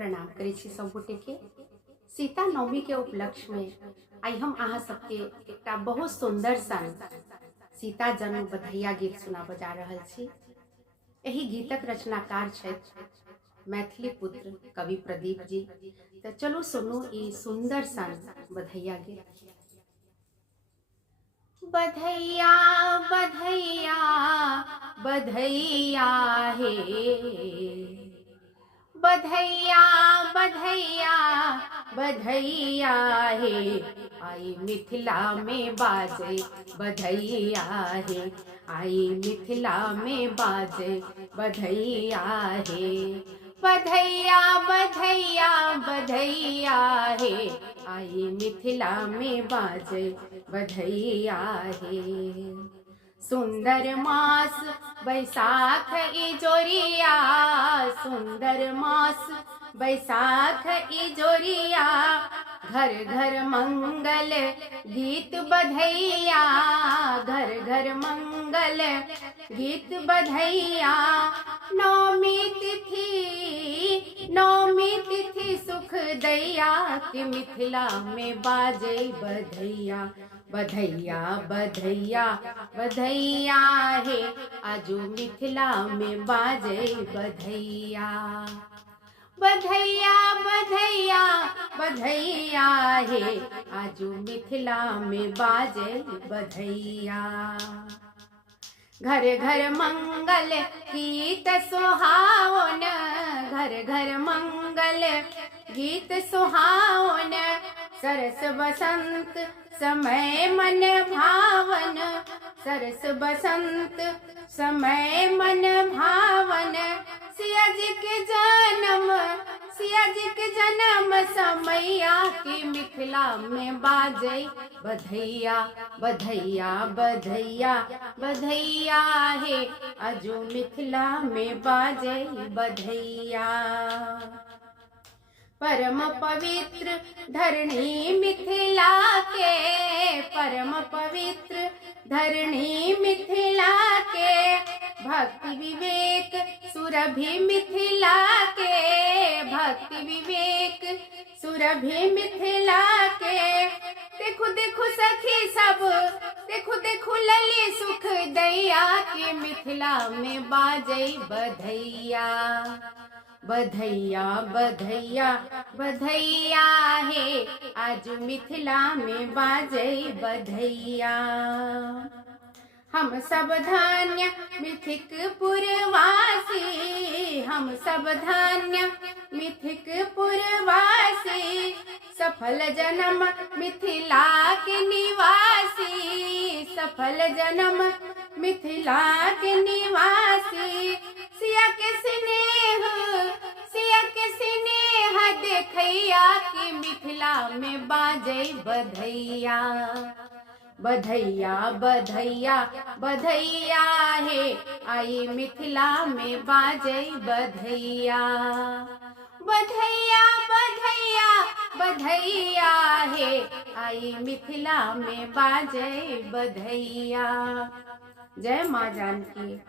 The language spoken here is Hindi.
प्रणाम करै छी सब गोटे के। सीता नवमी के उपलक्ष्य में आई हम अहाँ सबके एकटा बहुत सुंदर सन सीता जन्म बधैया गीत सुनाबऽ जा रहल छी। एही गीतक रचनाकार छथि मैथिली पुत्र कवि प्रदीप जी। तो चलू सुनू ई सुंदर सन बधैया गीत। बधैया बधैया बधैया हे, बधैया बधैया बधैया हे, आई मिथिला में बाजे बधैया हे, आई मिथिला में बाजे बधैया हे। बधैया बधैया बधैया हे, आई मिथिला में बाजे बधैया हे। सुंदर मास बैसाख इजोरिया, सुंदर मास बैसाख इजोरिया, घर घर मंगल गीत बधैया, घर घर मंगल गीत बधैया। नौमी तिथि सुख दैया, कि मिथिला में बाजे बधैया, बधैया बधैया बधैया हे, आजू मिथिला में बाजे बधैया। बधैया बधैया बधैया हे, आजू मिथिला में बाजे बधैया। घर घर मंगल गीत सुहावन, घर घर मंगल गीत सुहावन, सरस बसंत समय मन भावन, सरस बसंत समय मन भावन। सिया जी के जन्म समैया, की मिथिला में बाजे बधैया, बधैया बधैया बधैया हे, आजू मिथिला में बाजे बधैया। परम पवित्र धरणी मिथिला के, परम पवित्र धरणी मिथिला के, भक्ति विवेक सुरभि मिथिला के, भक्ति विवेक सुरभि मिथिला के। देखो देखो सखी सब, देखो देखो लली सुख दैया, के मिथिला में बाजे बधैया। बधैया बधैया बधैया हे, आज मिथिला में बाजे बधैया। हम सब धन्य मिथिक पुरवासी, हम सब धन्य मिथिक पुरवासी, सफल जन्म मिथिला के निवासी, सफल जन्म मिथिला के निवासी। सिया के स्नेह देखैया, कि मिथिला में बाजे बधैया। बधैया बधैया बधैया हे, आई मिथिला में बाजे बधैया। बधैया बधैया बधैया हे, आई मिथिला में बाजे बधैया। जय माँ जानकी।